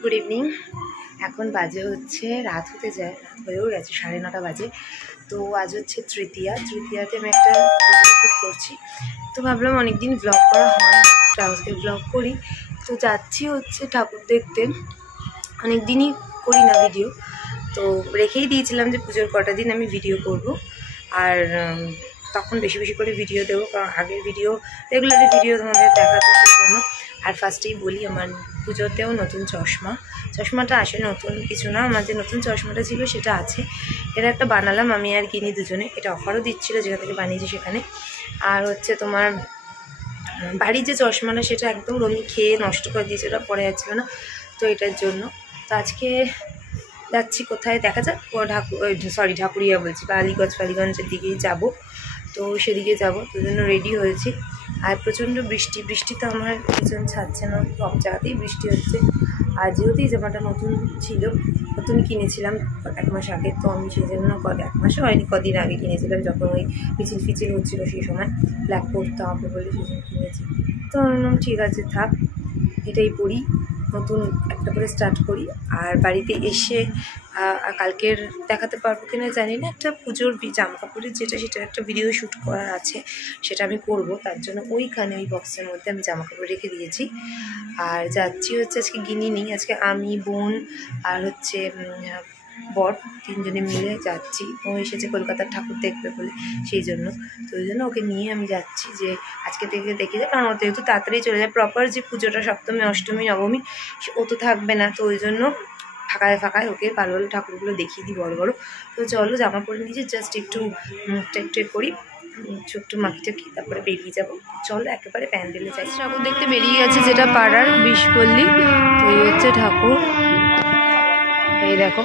Good evening. এখন বাজে হচ্ছে রাত হতে যায়, রাত হয়েও গেছে, 9:30 বাজে। তো আজ হচ্ছে তৃতীয়াতে আমি একটা ভিডিও শ্যুট করছি। তো ভাবলাম অনেকদিন ব্লগ করা হয় না, আজকে ব্লগ করি। তো যাচ্ছি হচ্ছে ঠাকুর দেখতে, অনেক দিনই করি না ভিডিও, তো রেখেই দিয়েছিলাম যে পুজোর কটা দিন আমি ভিডিও করব, আর তখন বেশি বেশি করে ভিডিও দেবো, কারণ আগের ভিডিও রেগুলারলি ভিডিও তোমাদের দেখাতো সেই জন্য। আর ফার্স্টেই বলি, আমার পুজোতেও নতুন চশমাটা আসে, নতুন কিছু না, আমার যে নতুন চশমাটা ছিল সেটা আছে। এটা একটা বানালাম আমি আর কিনি দুজনে, এটা অফারও দিচ্ছিলো যেখান থেকে বানিয়েছি সেখানে। আর হচ্ছে তোমার বাড়ির যে চশমাটা সেটা একদম রমি খেয়ে নষ্ট করে দিয়েছে, ওটা পরে যাচ্ছিলো না, তো এটার জন্য। তো আজকে যাচ্ছি কোথায় দেখা যাক, ঢাকুরিয়া বলছি, বালিগঞ্জের দিকেই যাব। তো সেদিকে যাব, তো জন্য রেডি হয়েছি। আর প্রচণ্ড বৃষ্টি তো আমার পিছন ছাড়ছে না, সব জায়গাতেই বৃষ্টি হচ্ছে। আর যেহেতু এই জামাটা নতুন কিনেছিলাম 1 মাস আগে, তো আমি সেই জন্য 1 মাসও হয়নি, কদিন আগে কিনেছিলাম, যখন ওই পিচিল হচ্ছিলো সেই সময় ব্ল্যাক পরতে হবে বলে সেই জন্য কিনেছি। তো বললাম ঠিক আছে থাক, এটাই পরি, নতুন একটা করে স্টার্ট করি। আর বাড়িতে এসে কালকের দেখাতে পারবো কিনা জানি না, একটা পুজোর জামা কাপড়ের সেটা একটা ভিডিও শ্যুট করার আছে, সেটা আমি করব। তার জন্য ওইখানে ওই বক্সের মধ্যে আমি জামা কাপড় রেখে দিয়েছি। আর যাচ্ছি হচ্ছে আজকে গিনি, আজকে আমি, বোন আর হচ্ছে বর, 3 জনে মিলে যাচ্ছি। ও এসেছে কলকাতার ঠাকুর দেখবে বলে, সেই জন্য। তো ওই জন্য ওকে নিয়ে আমি যাচ্ছি, যে আজকে থেকে দেখে যায়, কারণ ওতে যেহেতু তাড়াতাড়ি চলে যায়। প্রপার যে পুজোটা সপ্তমী, অষ্টমী, নবমী ও তো থাকবে না, তো ওই জন্য ফাঁকায় ওকে ভালো ভালো ঠাকুরগুলো দেখিয়ে দিই বড়। তো চলো, জামা পরে নিয়েছি, জাস্ট একটু মুখটা করি, ছোট্ট মাখিটাকি, তারপরে বেরিয়ে যাবো। চলো একেবারে প্যান্ডেলে যাই। ঠাকুর দেখতে বেরিয়ে গেছে, যেটা পাড়ার বিষপল্লী। তো এই হচ্ছে ঠাকুর, এই দেখো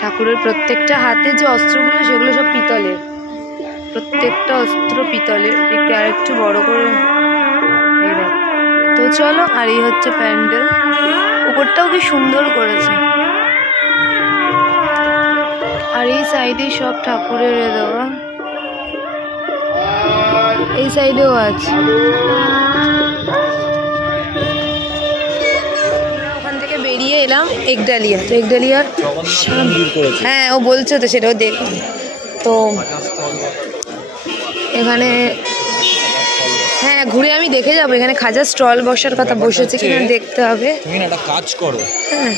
ঠাকুরের প্রত্যেকটা হাতে যে অস্ত্রগুলো সেগুলো সব পিতলের, প্রত্যেকটা অস্ত্র পিতলের। একটু আর একটু বড় করে এই দেখো। তো চলো, আর এই হচ্ছে প্যান্ডেল, উপরটাও কি সুন্দর করেছে। আর এই সাইডে সব ঠাকুরের দেওয়া, এই সাইডেও আছে। ওখান থেকে বেরিয়ে এলাম একডালিয়া, তো একডালিয়ার হ্যাঁ ও বলছে তো, সেটাও দেখ। তো এখানে হ্যাঁ ঘুরে আমি দেখে যাবো, এখানে খাজার স্টল বসার কথা বসেছে কিনা দেখতে হবে। তুমি একটা কাজ করো, হ্যাঁ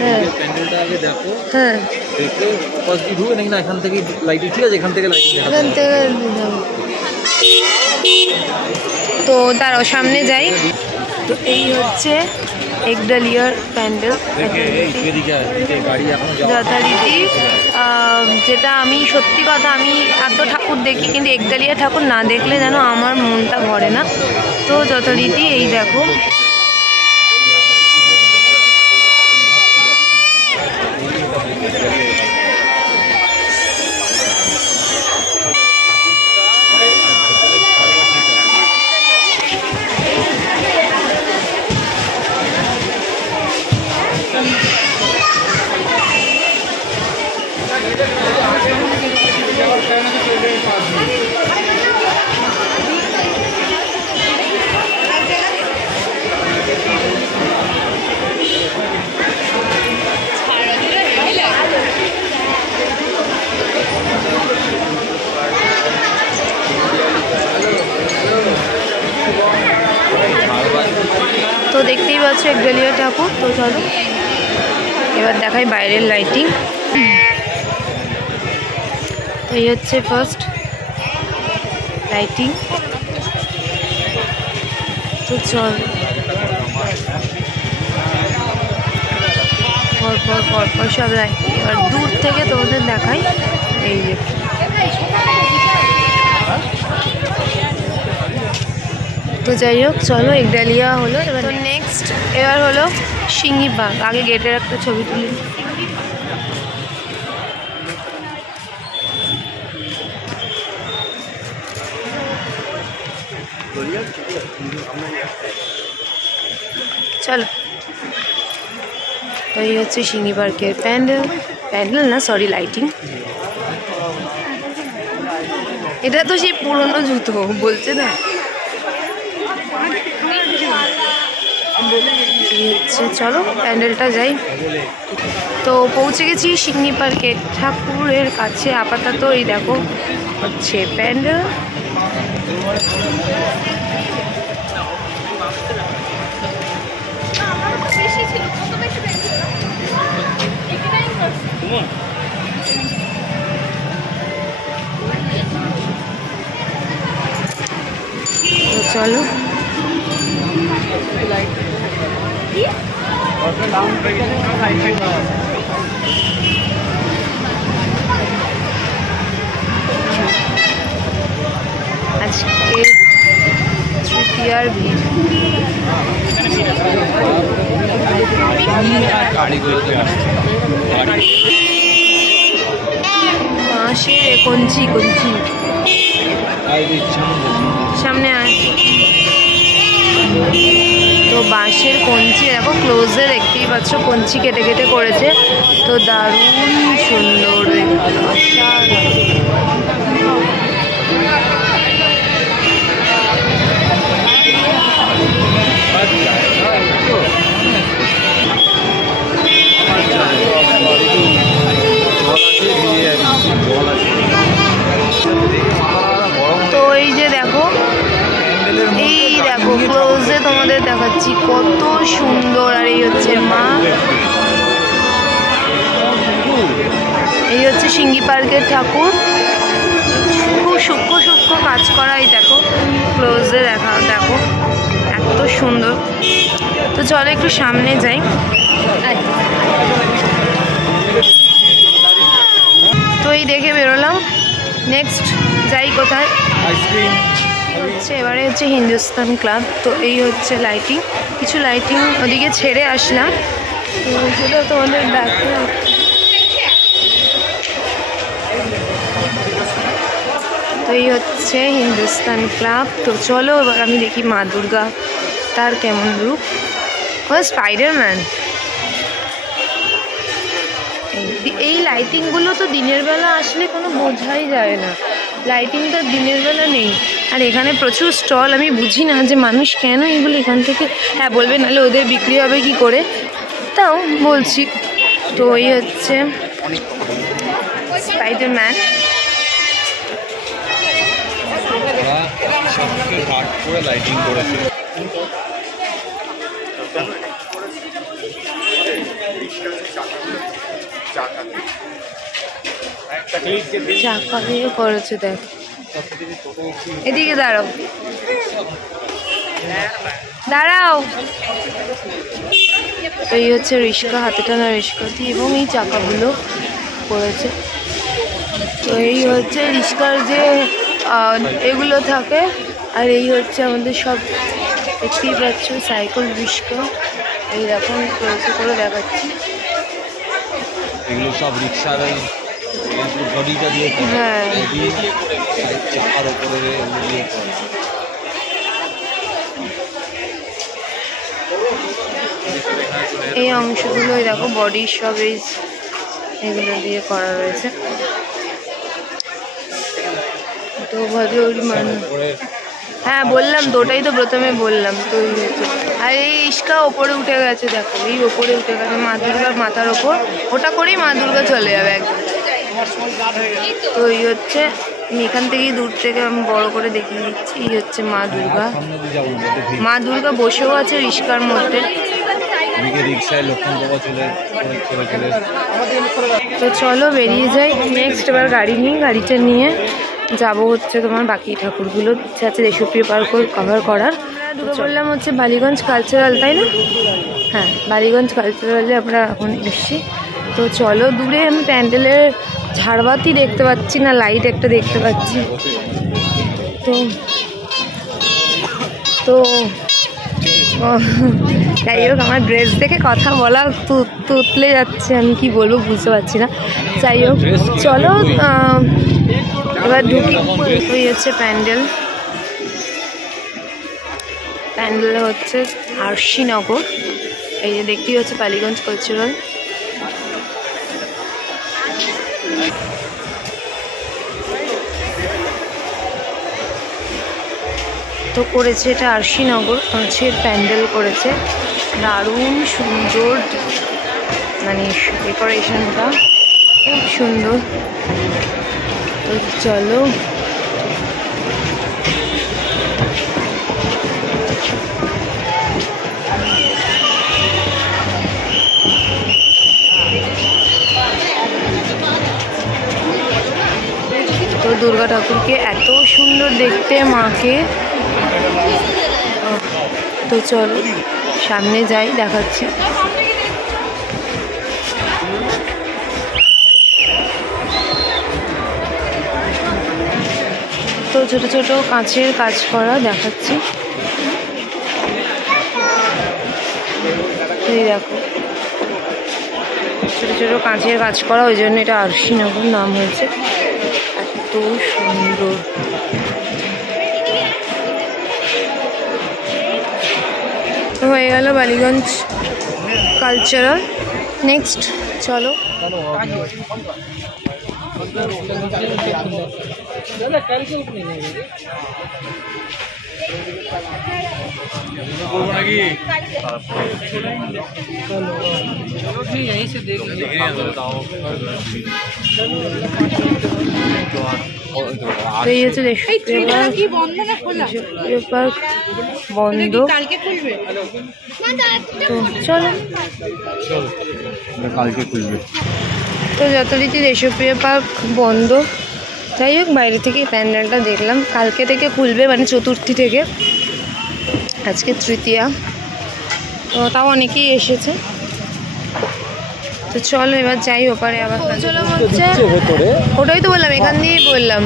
হ্যাঁ প্যান্ডেলটা আগে দেখো, হ্যাঁ দেখো পজিটিভ ঢুকে নাকি না, এখান থেকে লাইটিং, ঠিক আছে এখান থেকে লাইটিং দেখা, এখান থেকে। তো দাঁড়াও সামনে যাই। তো এই হচ্ছে একডালিয়ার প্যান্ডেল যথারীতি, যেটা আমি সত্যি কথা, আমি এত ঠাকুর দেখি, কিন্তু একডালিয়া ঠাকুর না দেখলে যেন আমার মনটা ভরে না। তো যথারীতি এই দেখো, তো দেখতেই পাচ্ছ একডালিয়া ঠাকুর। তো চলো এবার দেখাই বাইরের লাইটিং। তো এই হচ্ছে ফার্স্ট লাইটিং। তো চল পরপর সব লাইটিং, এবার দূর থেকে তোমাদের দেখাই। এই যে তো যাই হোক, চলো একডালিয়া হলো, এবার নেক্সট এবার হলো সিংহীবাগ। আগে গেটের একটা ছবি তুলি। চলো, তো এই হচ্ছে সিংহীবাগের প্যান্ডেল না সরি লাইটিং। এটা তো সেই পুরনো জুতো বলছে না। এই হচ্ছে, চলো প্যান্ডেলটা যাই। তো পৌঁছে গেছি সিংহি পার্কের ঠাকুরের কাছে। আপাতত এই দেখো হচ্ছে প্যান্ডেল। তো চলো আজকে তৃতীয়ার ভিড়। বাঁশের কঞ্চি কঞ্চি সামনে আয়। তো বাঁশের কঞ্চি দেখো ক্লোজে দেখতেই পাচ্ছ, কঞ্চি কেটে কেটে করেছে। তো দারুণ সুন্দর, তো এই যে দেখো, এই দেখো ক্লোজে তোমাদের দেখাচ্ছি কত সুন্দর। আর এই হচ্ছে মা, এই হচ্ছে সিংহি পার্কের ঠাকুর। খুব সূক্ষ্ম সূক্ষ্ম কাজ করা, এই দেখো ক্লোজে দেখো এত সুন্দর। তো চলো একটু সামনে যাই। তো এই দেখে বেরোলাম, নেক্সট যাই কোথায় হচ্ছে। এবারে হচ্ছে হিন্দুস্তান ক্লাব। তো এই হচ্ছে লাইটিং, কিছু লাইটিং ওদিকে ছেড়ে আসলাম, তো সেটা তোমাদের দেখতে। তো এই হচ্ছে হিন্দুস্তান ক্লাব। তো চলো এবার আমি দেখি মা দুর্গা তার কেমন রূপ। ও স্পাইডারম্যান। এই লাইটিংগুলো তো দিনের বেলা আসলে কোনো বোঝাই যায় না, লাইটিংটা দিনের বেলা নেই। আর এখানে প্রচুর স্টল, আমি বুঝি না যে মানুষ কেন এগুলো এখান থেকে, হ্যাঁ বলবে নাহলে ওদের বিক্রি হবে কি করে, তাও বলছি। তো এই হচ্ছে স্পাইডারম্যান। লাইটিং করেছে। চাকা দিয়ে করেছে, দেখ এদিকে দাঁড়াও দাঁড়াও। এই হচ্ছে রিক্সা, হাতে টানা রিক্সা দিয়ে, এবং এই চাকাগুলো করেছে। তো এই হচ্ছে রিক্সার যে এগুলো থাকে। আর এই হচ্ছে আমাদের সব দেখতেই পাচ্ছ সাইকেল রিক্সা, এই রকম ক্লোজে করে দেখাচ্ছি। এগুলো সব রিক্সার বডিটা দিয়ে, হ্যাঁ চাকার উপরে দিয়ে। এই অংশগুলো দেখো বডি সব এগুলো দিয়ে করা রয়েছে। তো হ্যাঁ বললাম তো, ওটাই তো প্রথমে বললাম। তো আর এই রিক্সা ওপরে উঠে গেছে, দেখো এই ওপরে উঠে গেছে মা দুর্গার মাথার ওপর, ওটা করেই মা দুর্গা চলে যাবে একদম। তো এই হচ্ছে, আমি এখান থেকেই দূর থেকে আমি বড় করে দেখিয়ে দিচ্ছি। এই হচ্ছে মা দুর্গা, মা দুর্গা বসেও আছে রিক্সার মধ্যে। তো চলো বেরিয়ে যাই, নেক্সট এবার গাড়ি নিই, গাড়িটা নিয়ে যাবো হচ্ছে তোমার বাকি ঠাকুরগুলো। ইচ্ছা আছে দেশপ্রিয় পার্ক কভার করার। ঢুকে পড়লাম হচ্ছে বালিগঞ্জ কালচারাল, তাই না? হ্যাঁ বালিগঞ্জ কালচারালে আমরা এখন এসছি। তো চলো, দূরে আমি প্যান্ডেলের ঝাড়বাতি দেখতে পাচ্ছি না, লাইট একটা দেখতে পাচ্ছি। তো তো যাই হোক, আমার ড্রেস দেখে কথা বলা তুতলে যাচ্ছে, আমি কি বলবো বুঝতে পারছি না। যাই হোক চলো এবার ঢুকি। ওই হচ্ছে প্যান্ডেল, প্যান্ডেলে হচ্ছে আরশিনগর। এই যে দেখতেই হচ্ছে বালিগঞ্জ কালচারাল। তো করেছে এটা আরশিনগর, মাছের প্যান্ডেল করেছে। দারুণ সুন্দর, মানে ডেকোরেশনটা খুব সুন্দর। তো চলো তো দুর্গা ঠাকুরকে এত সুন্দর দেখতে মাকে। তো চলো সামনে যাই, দেখাচ্ছি। তো ছোট ছোট কাঁচের কাজ করা দেখাচ্ছি। এই দেখো ছোট ছোট কাঁচের কাজ করা, ওই জন্য এটা আরশিনগর নাম হয়েছে। এত সুন্দর। হয়ে গেল বালিগঞ্জ কালচারাল। নেক্সট চলো यहीं से देख তো এই হচ্ছে পার্ক বন্ধ। তো চলো কালকে খুলবে। তো যথারীতি দেশপ্রিয় পার্ক বন্ধ। যাই হোক বাইরে থেকে প্যান্ডেলটা দেখলাম, কালকে থেকে খুলবে, মানে চতুর্থী থেকে। আজকে তৃতীয়া, তো তাও অনেকেই এসেছে। তো চলো এবার যাই ওপারে। আবার চলো হচ্ছে ওটাই তো বললাম, এখান দিয়েই বললাম।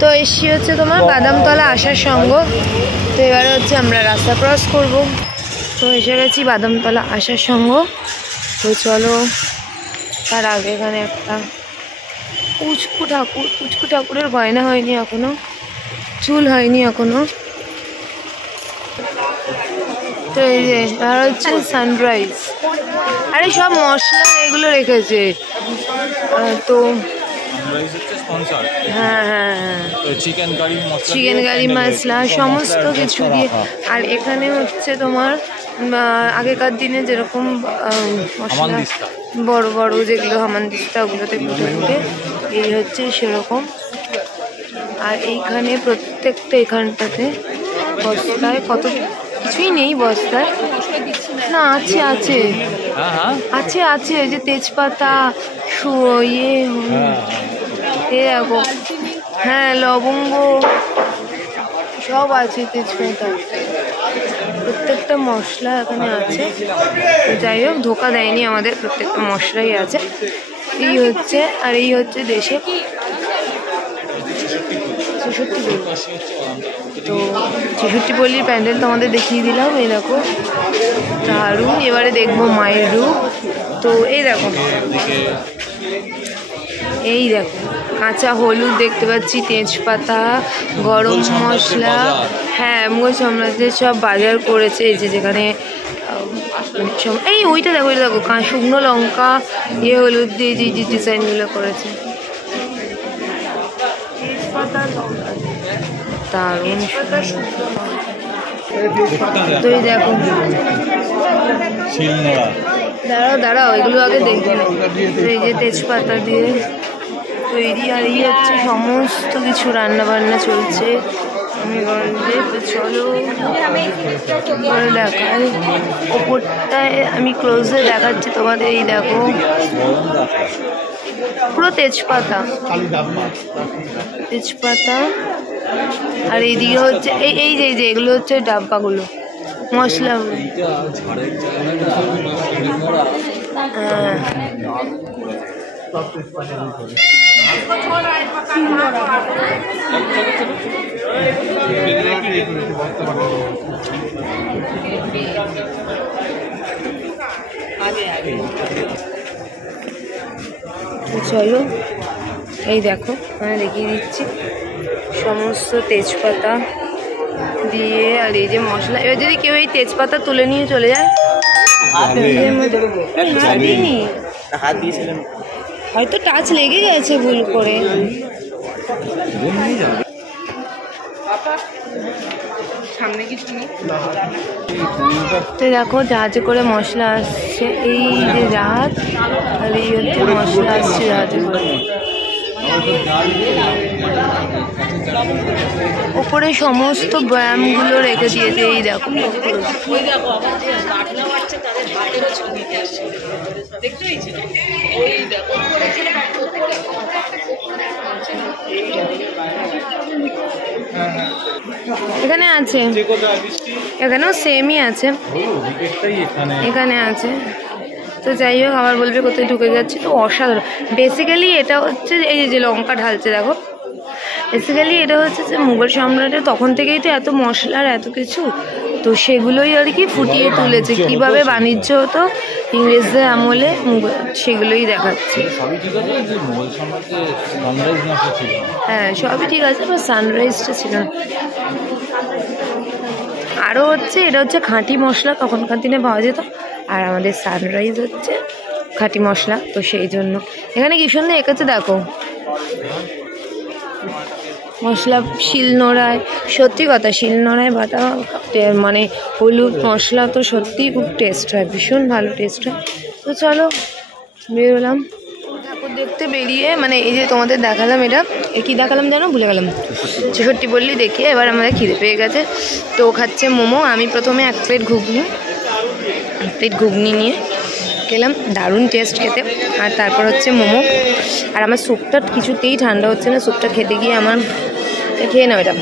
তো এসছি হচ্ছে তোমার বাদামতলা আসার সঙ্গ। তো এবারে হচ্ছে আমরা রাস্তা ক্রস করব। তো এসে গেছি বাদামতলা আসার সঙ্গ। তো চলো তার আগে এখানে একটা পুচকু ঠাকুরের গয়না হয়নি এখনো, চুল হয়নি এখনো। তো এই যে আর হচ্ছে সানরাইজ, আরে সব মশলা এগুলো রেখেছে। তো হ্যাঁ হ্যাঁ হ্যাঁ, চিকেন কারি মশলা সমস্ত কিছু দিয়ে। আর এখানে হচ্ছে তোমার আগেকার দিনে যেরকম মশলা বড় বড় যেগুলো হামানদিস্তা, ওগুলোতে ফুটে ফুটে এই হচ্ছে সেরকম। আর এইখানে প্রত্যেকটা এখানটাতে বস্তায় কত কিছুই নেই, বস্তায় না আছে আছে আছে আছে, এই যে তেজপাতা, ইয়ে দেখো, হ্যাঁ লবঙ্গ সব আছে, তেজপাতা, প্রত্যেকটা মশলা এখানে আছে। যাই হোক ধোকা দেয়নি আমাদের, প্রত্যেকটা মশলাই আছে। এই হচ্ছে, আর এই হচ্ছে দেশে ৬৬ তো ৬৬ পল্লীর প্যান্ডেল তোমাদের দেখিয়ে দিলাম। এই দেখো দারুণ। এবারে দেখবো মায়ের রূপ। তো এই দেখো কাঁচা হলুদ দেখতে পাচ্ছি, তেজপাতা, গরম মশলা, হ্যাঁ মুঘল সাম্রাজ্যের সব বাজার করেছে। এই যে যেখানে এই ওইটা দেখো, এটা দেখো শুকনো লঙ্কা ইয়ে হলুদ দিয়ে যে ডিজাইনগুলো করেছে, দারুণ। তো এই দেখো দাঁড়াও এগুলো আগে দেখবে। এই যে তেজপাতা দিয়ে তৈরি, আর এই হচ্ছে সমস্ত কিছু রান্না বান্না চলছে। আমি চলো দেখাই, ওপরটায় আমি ক্লোজে দেখাচ্ছি তোমাদের। এই দেখো পুরো তেজপাতা, আর এইদিকে হচ্ছে এই যে এগুলো হচ্ছে ডাব্বাগুলো, মশলা। হ্যাঁ চলো এই দেখো আমি দেখিয়ে দিচ্ছি সমস্ত তেজপাতা দিয়ে, আর এই যে মশলা। এবার যদি কেউ এই তেজপাতা তুলে নিয়ে চলে যায়, হয়তো টাচ লেগে গেছে ভুল করে। সামনে কিছু নেই। তো দেখো জাহাজে করে মশলা আসছে, এই যে জাহাজ আর এই হচ্ছে মশলা আসছে জাহাজে করে। ওপরে সমস্ত ব্যায়ামগুলো রেখে দিয়েছে, এই দেখো। এখানে আছে, এখানেও সেমই আছে, এখানে আছে। তো যাই হোক, আবার বলবে কোথায় ঢুকে যাচ্ছে। তো অসাধারণ। বেসিক্যালি এটা হচ্ছে এই যে লঙ্কা ঢালছে দেখো, বেসিক্যালি এটা হচ্ছে যে মুঘল সম্রাটের তখন থেকেই তো এত মশলার এত কিছু, তো সেগুলোই আর কি ফুটিয়ে তুলেছে, কিভাবে বাণিজ্য হতো ইংরেজদের আমলে, সেগুলোই দেখাচ্ছে। হ্যাঁ সবই ঠিক আছে, বা সানরাইজটা ছিল না। আরও হচ্ছে এটা হচ্ছে খাঁটি মশলা, তখনকার দিনে পাওয়া যেত, আর আমাদের সানরাইজ হচ্ছে খাঁটি মশলা, তো সেই জন্য এখানে কি সুন্দর এঁকেছে দেখো মশলা শিলনোড়ায়। সত্যি কথা, শিলনোড়ায় বাটা মানে হলুদ মশলা তো সত্যিই খুব টেস্ট হয়, ভীষণ ভালো টেস্ট হয়। তো চলো বেরোলাম ঠাকুর দেখতে বেরিয়ে, মানে এই যে তোমাদের দেখালাম, এটা কি দেখালাম জানো, ভুলে গেলাম। ৬৬ বললি দেখিয়ে এবার আমাদের খিদে পেয়ে গেছে, তো খাচ্ছে মোমো। আমি প্রথমে এক প্লেট ঘুগনি নিয়ে খেলাম, দারুণ টেস্ট খেতে। আর তারপর হচ্ছে মোমো, আর আমার স্যুপটা কিছুতেই ঠান্ডা হচ্ছে না, স্যুপটা খেতে গিয়ে আমার খেয়ে নাও এটা।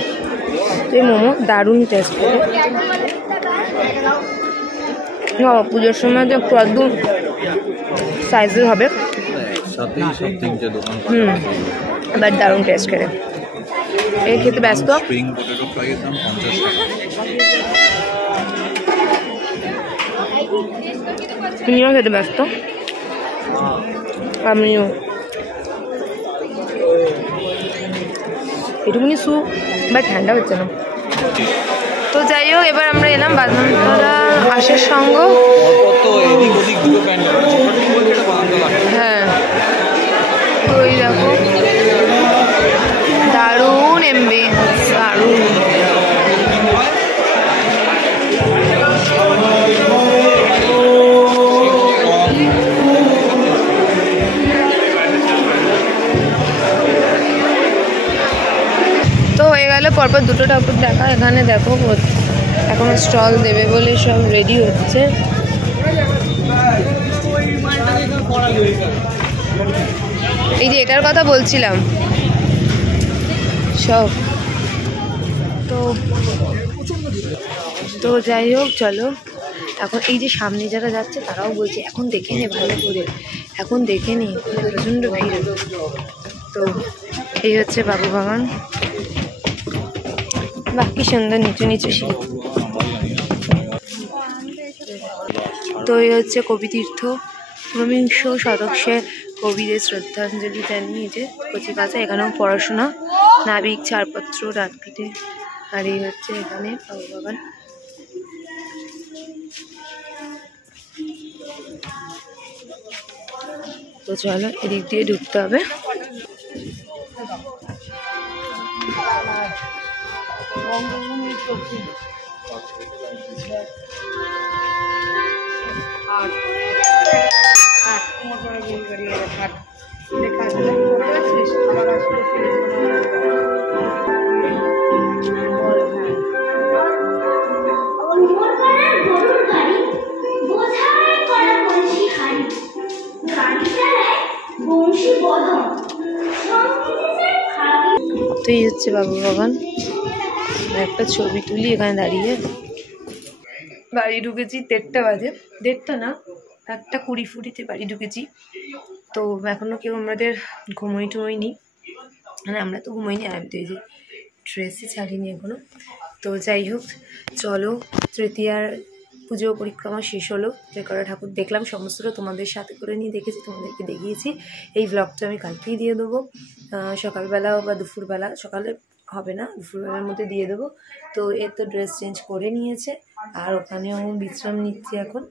তো এই মোমো দারুণ টেস্ট খেতে। পুজোর সময় তো একটু আধটু সাইজের হবে, এবার দারুণ টেস্ট খেতে। এই খেতে ব্যস্ত, তুমিও খেতে ব্যস্ত, আমিও। এটুকুনি স্যুপ বা ঠান্ডা হচ্ছে না। তো যাই হোক, এবার আমরা এলাম বাদামতলা আশের সঙ্গ। হ্যাঁ তো ওই দেখো দারুণ এমবিয়েন্স, দারুণ। তো হয়ে গেল পরপর দুটো ঠাকুর দেখা। এখানে দেখো এখন স্টল দেবে বলে সব রেডি হচ্ছে। এই যে এটার কথা বলছিলাম সব। তো যাই হোক চলো, এখন এই যে সামনে যারা যাচ্ছে তারাও বলছে এখন দেখে নে ভালো করে, এখন দেখে নি, প্রচণ্ড ভিড়। তো এই হচ্ছে বাবু বাগান, বাকি সুন্দর নিচু নিচু সিঁড়ি। তো এই হচ্ছে কবিতীর্থ, ঊনবিংশ শতকে কবিদের শ্রদ্ধাঞ্জলি জানিয়ে যে কচি কাঁচা, এখানেও পড়াশোনা, নাবিক ছাড়পত্র রাতপিঠে। আর এই হচ্ছে এখানে বাবু বাগান। তো চলো এদিক দিয়ে ঢুকতে হবে। তো এই হচ্ছে বাবু বাগান, একটা ছবি তুলি এখানে দাঁড়িয়ে। বাড়ি ঢুকেছি 1:30 বাজে, 1:30 না 1:20 বাড়ি ঢুকেছি। তো এখনো কেউ আমাদের টুমোইনি, মানে আমরা তো ঘুমোইনি, আমি তো এই যে ড্রেসই ছাড়িনি এখনো। তো যাই হোক চলো, তৃতীয়ার পুজো পরিক্রমা শেষ হলো, যে কটা ঠাকুর দেখলাম সমস্তটা তোমাদের সাথে করে নিয়ে দেখেছি, তোমাদেরকে দেখিয়েছি। এই ব্লগটা আমি কালকেই দিয়ে দেবো, সকালবেলা বা দুপুরবেলা, সকালে হবে না দুপুরবেলার মধ্যে দিয়ে দেবো। তো এর তো ড্রেস চেঞ্জ করে নিয়েছে, আর ওখানেও বিশ্রাম নিচ্ছি এখন।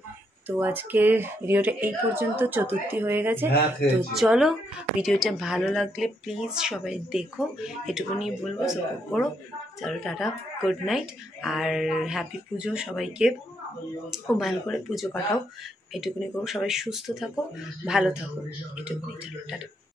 তো আজকে ভিডিওটা এই পর্যন্ত, চতুর্থী হয়ে গেছে। তো চলো, ভিডিওটা ভালো লাগলে প্লিজ সবাই দেখো, এটুকুনি বলবো, সাপোর্ট করো। চলো টাটা, গুড নাইট, আর হ্যাপি পুজো সবাইকে, খুব ভালো করে পুজো কাটাও, এটুকুনি করো, সবাই সুস্থ থাকো, ভালো থাকো, এটুকুনি, চলো টাটা।